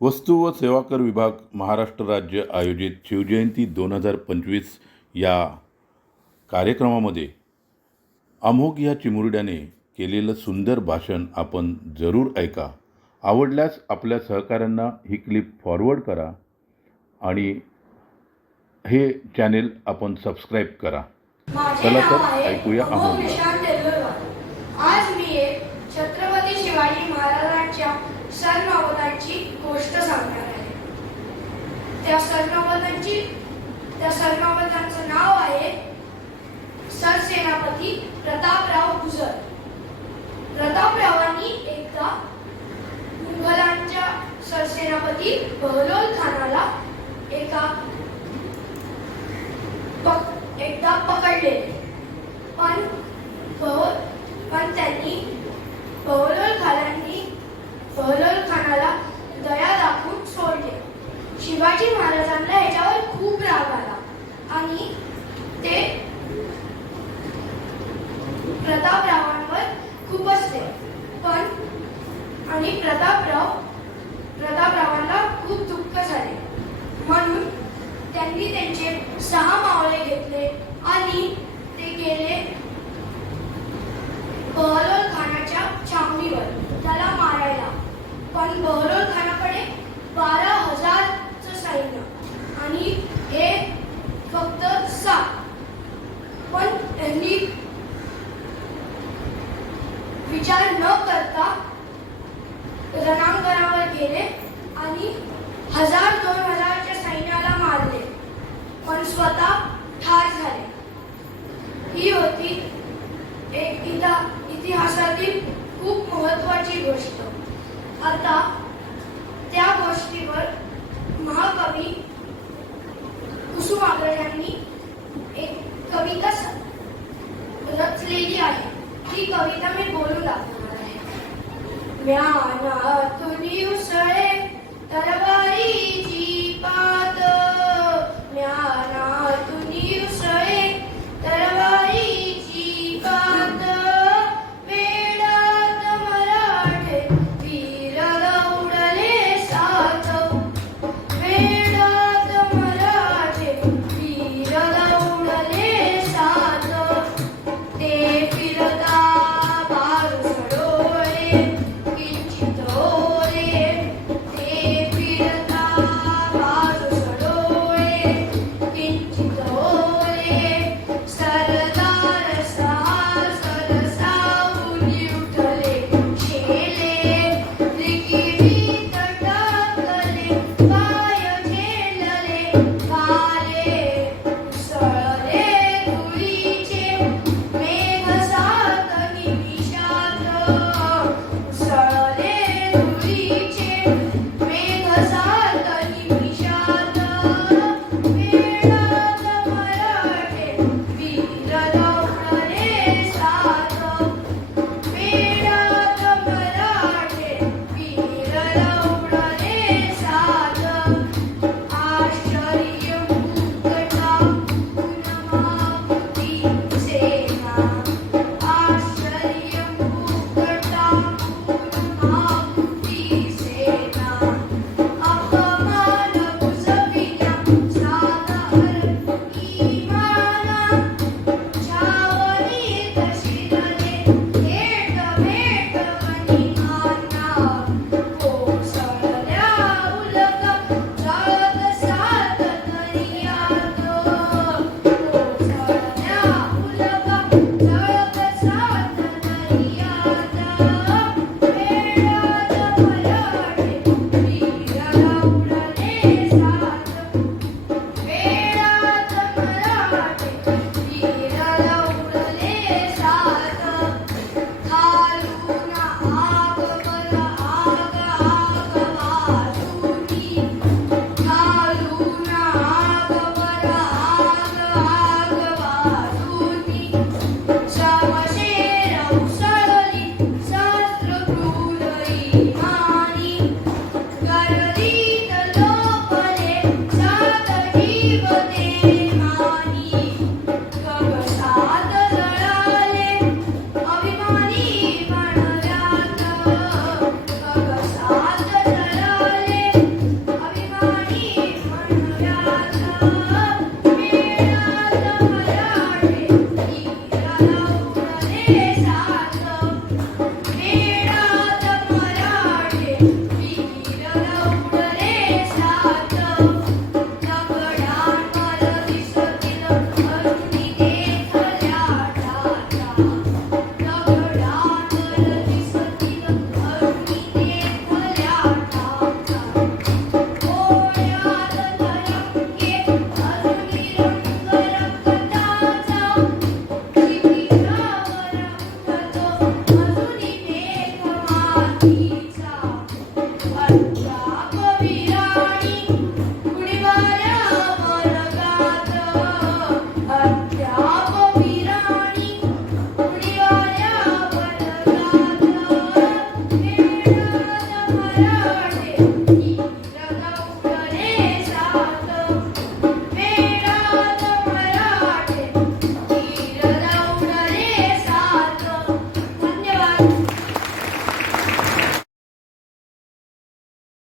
वस्तू व सेवा कर विभाग महाराष्ट्र राज्य आयोजित शिवजयंती दोन हजार पंचवीस या कार्यक्रमामध्ये अमोघ या चिमुरड्याने केलेलं सुंदर भाषण आपण जरूर ऐका. आवडल्यास आपल्या सहकाऱ्यांना ही क्लिप फॉरवर्ड करा आणि हे चॅनेल आपण सबस्क्राईब करा. चला तर ऐकूया तेलगरवार आज मी छत्रपती शिवाजी महाराजांच्या सरनौबतांची गोष्ट सांगणार आहे. त्या सरनौबतांची त्या सरनौबतांचं नाव आहे सरसेनापती प्रतापराव गुजर. प्रतापरावांनी एकदा मुघलांच्या सरसेनापती बहलोल खानाला एका पक एकदा पकडले. पण पण त्यांनी बहलोल खानांनी बहलोल शिवाजी महाराजांना ह्याच्यावर खूप राग आला. आणि ते प्रतापरावांवर खूप असते पण आणि प्रतापराव प्रतापरावांना खूप दुःख झाले. म्हणून त्यांनी त्यांचे सहा मावळे घेतले आणि ते गेले बहलोल खानाच्या छावणीवर. त्याला मारायला. पण बहलोल हजार दोन हजारच्या सैन्याला मारले पण स्वतः ठार झाले. ही होती एक इतिहासातील खूप महत्वाची गोष्ट. आता त्या गोष्टीवर महाकवी कुसुमाग्रज यांनी एक कविता रचलेली आहे. ही कविता मी बोलू दाखवणार आहे. ज्ञानातून उसळे 大家伙一起吧